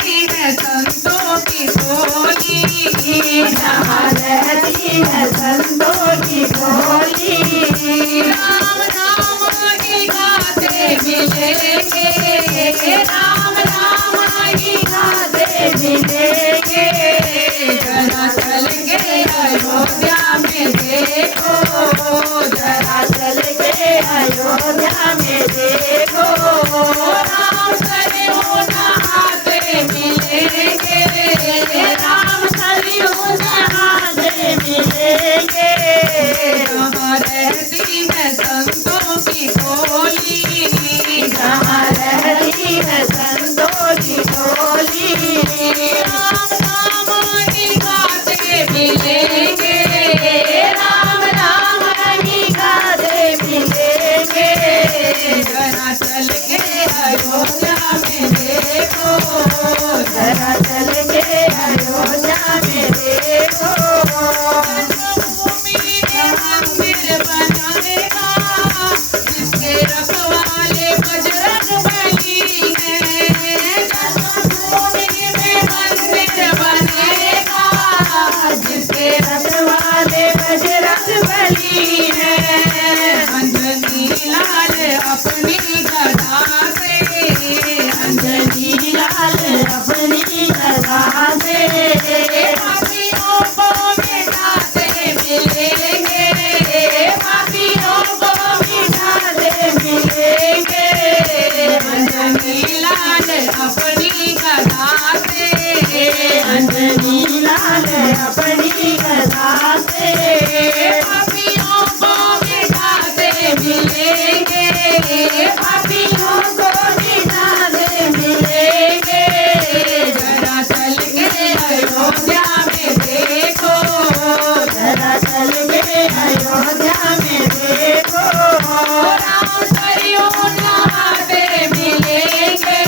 रहती है संतों की टोली, जहाँ रहती है संतों की टोली। राम राम ही गाते मिलेंगे, राम राम ही गाते मिलेंगे। जरा चल के अयोध्या में देखो, जरा चल के अयोध्या में देखो। राम सरयू नहाते मिलेंगे, राम सरयू नहाते मिलेंगे। जहाँ रहती है संतों की टोली, जहाँ रहती है संतों की टोली। राम राम ही गाते मिलेंगे, राम राम ही गाते मिलेंगे। जरा चल के अयोध्या में देखो, जरा चल के अयोध्या में देखो। जन्मभूमि में मंदिर बनाएगा, जिसके रखवाले बजरंगबली हैं। जन्मभूमि में मंदिर बनेगा, जिसके रखवाले बजरंगबली हैं। अंजनी लाल अपनी गदा से, अंजनी लाल अपनी गदा से। पापियों को मिटाते मिलेंगे, पापियों को मिटाते मिलेंगे। अंजनी लाल अपनी गदा से, अंजनी लाल अपनी गदा से। पापियों को मिटाते मिलेंगे, पापियों को मिटाते मिलेंगे। जरा चल के अयोध्या में देखो, जरा चल के अयोध्या में देखो। राम सरयू नहाते मिलेंगे,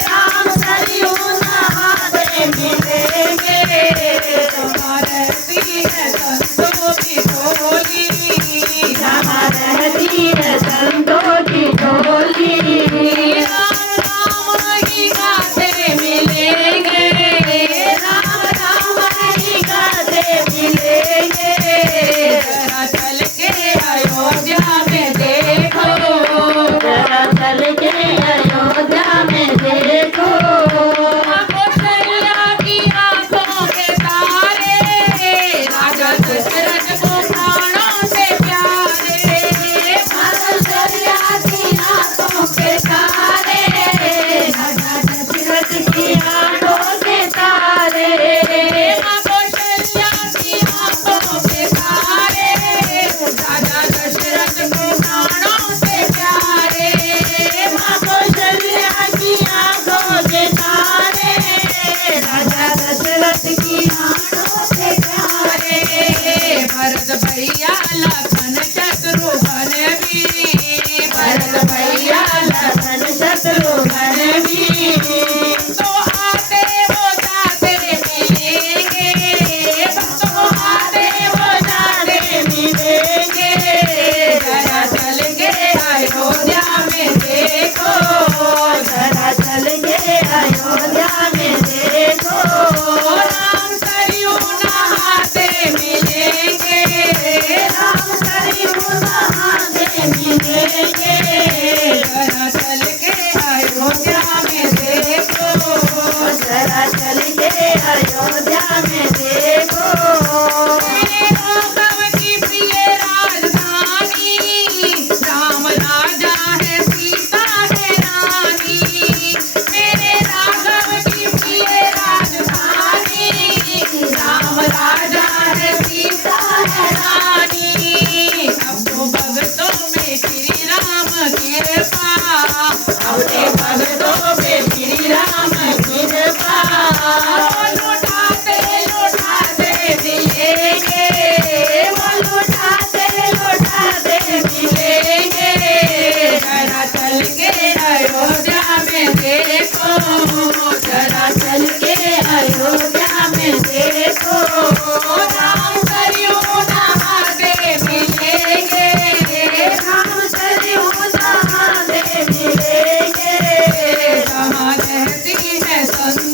राम सरयू नहाते मिलेंगे। जहाँ रहती है संतों की टोली, जहाँ रहती है संतों की टोली। राम राम ही गाते मिलेंगे, राम राम ही गाते मिलेंगे। जरा चल के अयोध्या में देखो, जरा चल के अयोध्या में देखो। कौशल्या की आंखों के तारे, राजा दशरथ को प्राणों से प्यारे। कौशल्या की आंखों के तारे, राजा दशरथ की आंखों के तारे। कौशल्या की आंखों के तारे, राजा दशरथ को प्राणों से प्यारे। कौशल्या की आंखों के तारे, राजा दशरथ की आंखों के तारे। भरत भैया लखन शत्रुघ्न भी, भरत भैया लखन शत्रुघ्न भी। तो आते वो जाते मिलेंगे, तो आते वो जाते मिलेंगे। जरा चल के अयोध्या में देखो, जरा चल के अयोध्या में देखो। राम सरयू नहाते मिलेंगे, राम सरयू नहाते मिलेंगे। जरा चल के अयोध्या में देखो, जरा चल के अयोध्या में देखो। राघव की प्रिय राजधानी, राम राजा है सीता है रानी। मेरे राघव की प्रिय राजधानी, राम राजा है सीता है रानी। अब तो भक्तों में श्री राम कृपा, अपने भक्तों पे श्री राम कृपा। लुटाते लुटाते मिलेंगे, लुटाते लुटाते मिलेंगे। जरा चल के अयोध्या में देखो, जरा चल के अयोध्या में देखो। राम सरयू नहाते मिलेंगे, राम सरयू नहाते मिलेंगे। जहाँ रहती है संत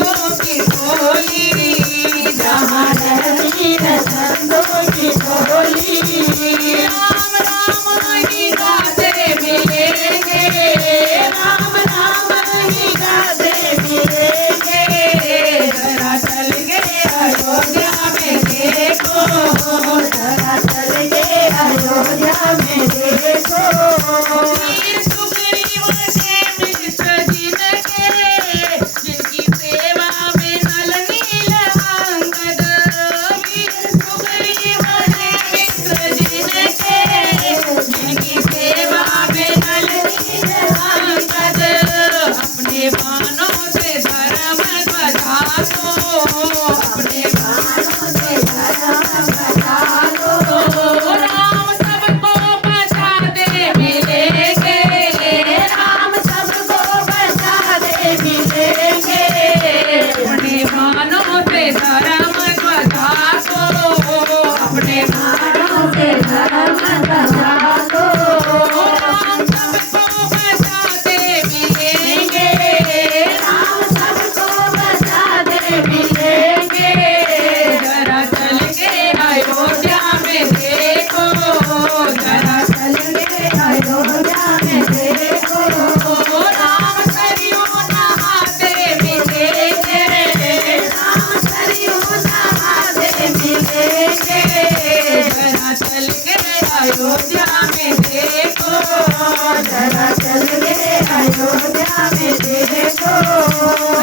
में देखो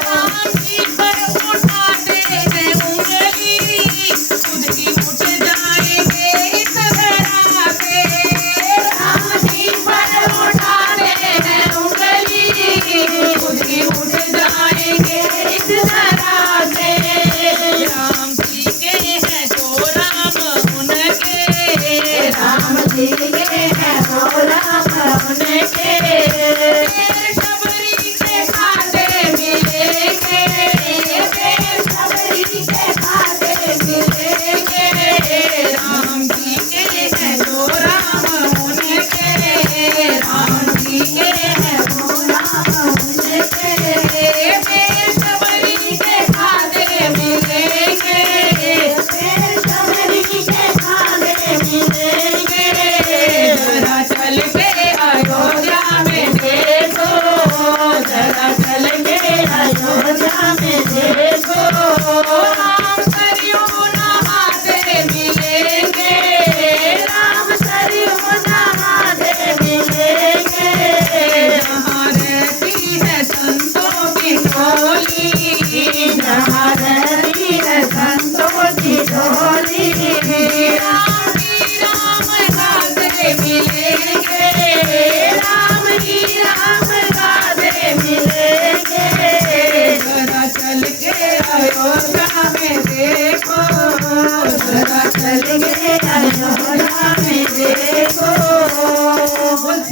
राम जी पर उठाते हैं उंगली खुद ही उठ जाएंगे इस धरा पे राम जी पर उठाते हैं उंगली खुद ही उठ जाएंगे इस धरा से राम जी के हैं तो राम उनके राम जी के हैं वो राम उनके फिर शबरी के खाते मिलेंगे सबरी के खाते मिलेंगे राम जी के हैं तो राम उनके राम जी के हैं वो राम उनके फिर शबरी के खाते मिलेंगे सबरी के खाते मिलेंगे जरा चल के अयोध्या में देखो जरा चल के अयोध्या में देखो राम सरयू नहाते मिलेंगे राम सरयू नहाते मिलेंगे जहाँ रहती है संतों की टोली जहाँ रहती है संतों की डोली राम ही राम गाते मिलेंगे राम ही राम गाते मिलेंगे जरा चल के अयोध्या में देखो जरा चल के